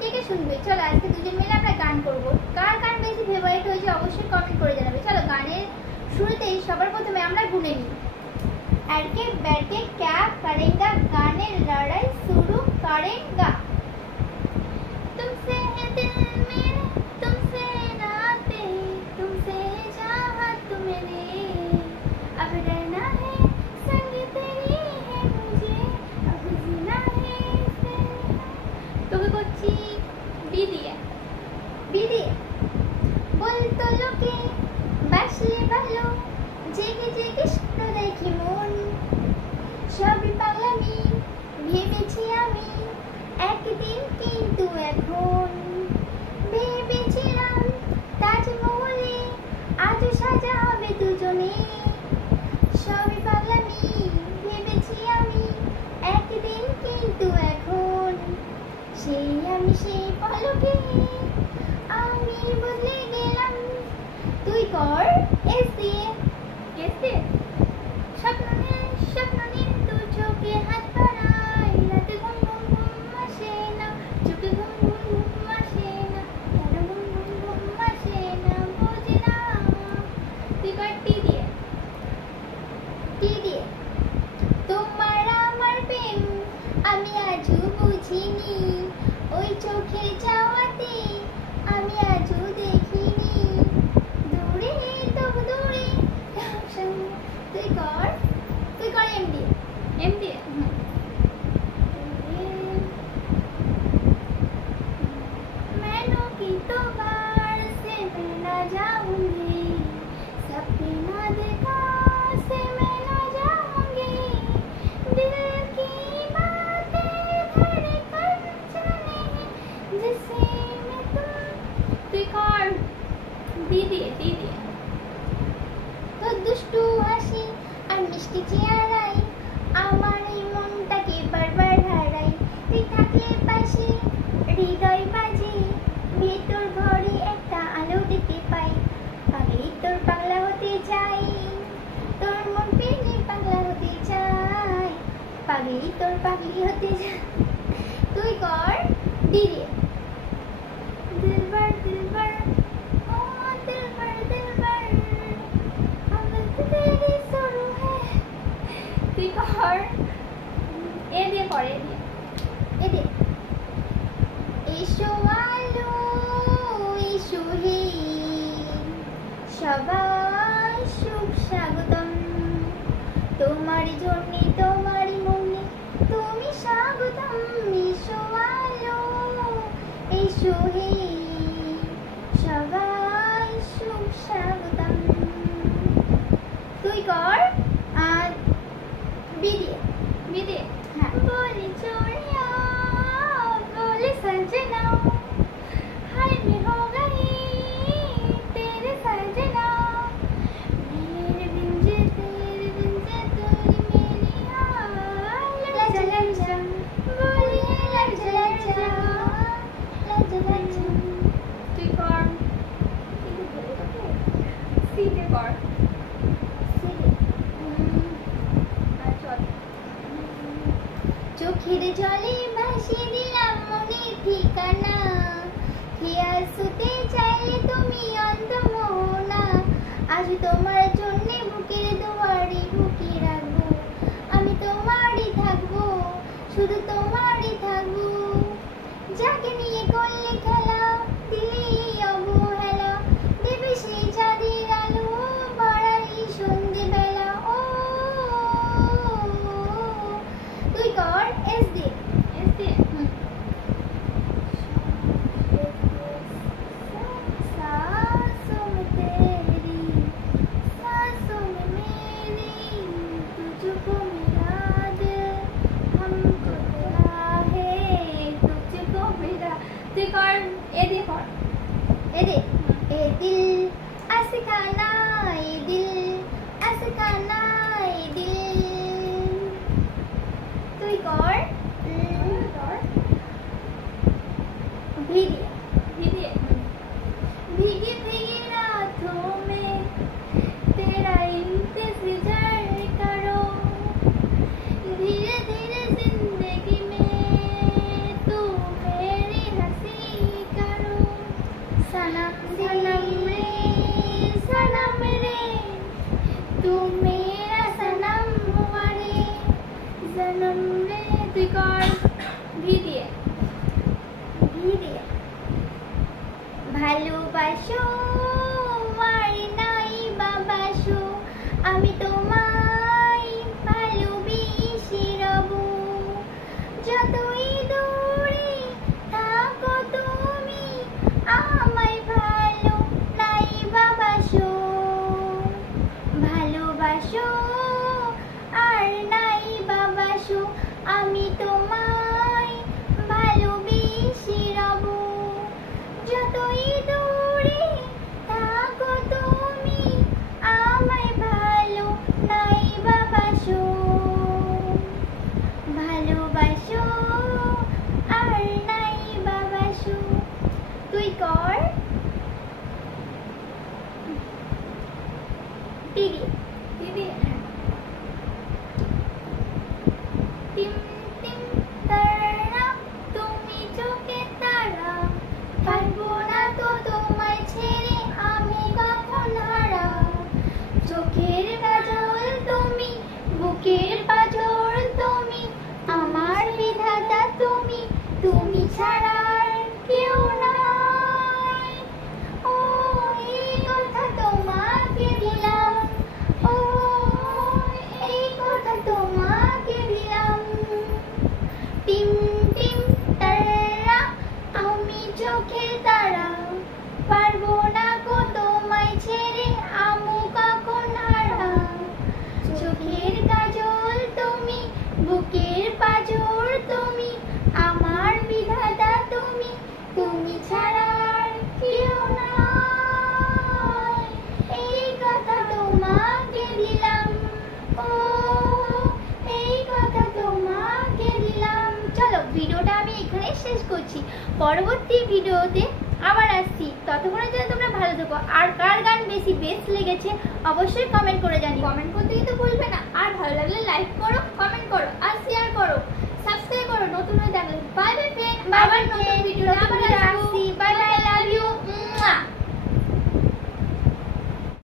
কে কে শুনবে? চলো আজকে দুজন মিলে আমরা গান করব। কার গান বেশি ফেভারিট হয়েছে অবশ্যই কমেন্ট করে জানাবে। চলো গানের শুরুতেই সবার প্রথমে আমরা গুনে নিই। আরকে बैठे क्या करेगा, गाने लड़ाई शुरू करेगा। तुमसे है दिल मेरे, तुमसे रातें, तुमसे चाहत मेरे, अब रहना है संग तेरी है मुझे, अब जीना है তোকে করছি বি দিয়ে বলতো লোকে বাসলে ভালো, জেগে জেগে স্বপ্ন দেখি মন, সবই পাগলামি ভেবেছি আমি একদিন, কিন্তু এখন ভেবেছিলাম তাজমহলে আজ সাজা হবে দুজনে, সবই পাগলামি ভেবেছি আমি একদিন, কিন্তু এখন সেই পলকে আমি বদলে গেলাম। তুই কর এস দিয়ে স্বপ্ন নিয়ে দু চোখে হাত বাড়াই, রাতে ঘুম ঘুম ঘুম আসে না, চোখে ঘুম ঘুম ঘুম আসে না, ঘুম ঘুম ঘুম আসে না, বোঝে না। তুই কর টি দিয়ে তোমার আমার প্রেম আমি আজও বুঝিনি, ওই চোখের চাওয়াতে আমি আজও দেখিনি, দূরে তবু দূরে। তুই কর এম দিয়ে मैनों की तो बार से मैं ना जाऊंगी, सपने ना देखा से मैं ना जाऊंगी, दिल की बातें धड़कन जाने जिसे मैं তুই কর দি দিয়ে তো দুষ্টু হাসি আর মিষ্টি চেহারাই আমার এই মনটাকে বারবার হারাই, তুই থাকলে পাশে হৃদয় বাজে, ভেতর ঘরে একটা আলো দেখতে পাই, পাগলি তোর পাগলা হতে চাই, তোর মন পেলে পাগলা হতে চাই, পাগলি তোর পাগলি হতে চাই। তুই কর দি দিয়ে दिलबर ओ दिलबर अब तेरी शुरू है। তুই কর এ দিয়ে এসো আলো এসো হে সবাই শুভ স্বাগতম, তোমার জন্যে তোমার মনে তুমি স্বাগতম, এসো আলো এসো হে সবাই শুভ স্বাগতম। তুই কর আর বি দিয়ে হ্যাঁ বলে চোরিয়া बोले सजना हाय मैं हो गई तेरे सजना, मेरे बिन जे तेरी मेरी हाल लजा बोली लजा তুই কর সি দিয়ে কর চোখের জলে ভাসিয়ে দিলাম মনের ঠিকানা, খেয়াল শুতে চাইলে তুমি অন্ধ মোহনা, আজ তোমার জন্যে বুকের দুয়ারে বুকে রাখবো, আমি তোমারই থাকবো, শুধু তোমারই থাকবো, যাকে নিয়ে করলে খেলা দিলে অবহেলা, দেবে সেই চাঁদের আলো বাড়াই সন্ধে বেলা। ও তুই কর এস দিয়ে सांसों में तेरी सांसों में मेरी তুই কর ভি দিয়ে। ভালোবাসো আর নাই বাবাসো, আমি তোমায় ভালোবেসে রব। যতই দূরে থাকো তুমি, আমায় ভালো নাই বাবাসো। ভালোবাসো আর নাই বাবাসো, আমি তোমায় ভালোবেসে রব। যতই দূরে থাকো তুমি, আমায় ভালো নাই বাবাসো। ভালোবাসো আর নাই বাবাসো। তুই কর দিদি দিদি। টিম টিম তারা, তুমি চোখে তারা, পারবো না তো তোমায় ছেড়ে আমি কখন হারা। চোখের কাজল তুমি, বুকের পাঁজর তুমি, আমার বিধাতা তুমি, তুমি ছাড়া আর কেউ নাই। ও এই কথা তোমাকে দিলাম, ও এই কথা তোমাকে দিলাম। টিম টিম তারা, আমি চোখের তারা, পারবো না গো তোমায় ছেড়ে আমু কখন হারা। চোখের কাজল তুমি, বুকের পাঁজর তুমি, আমার বিধাতা তুমি, তুমি ছাড়া আর কেউ নাই। এই কথা তোমাকে দিলাম, ও এই কথা তোমাকে দিলাম। চলো ভিডিওটা আমি এখানে শেষ করছি, পরবর্তী ভিডিওতে আবার আসছি। ততক্ষণের জন্য তোমরা ভালো থেকো। আর কার গান বেশি বেস্ট লেগেছে অবশ্যই কমেন্ট করে জানি। কমেন্ট করতে কিন্তু ভুলবে না। আর ভালো লাগলে লাইক করো।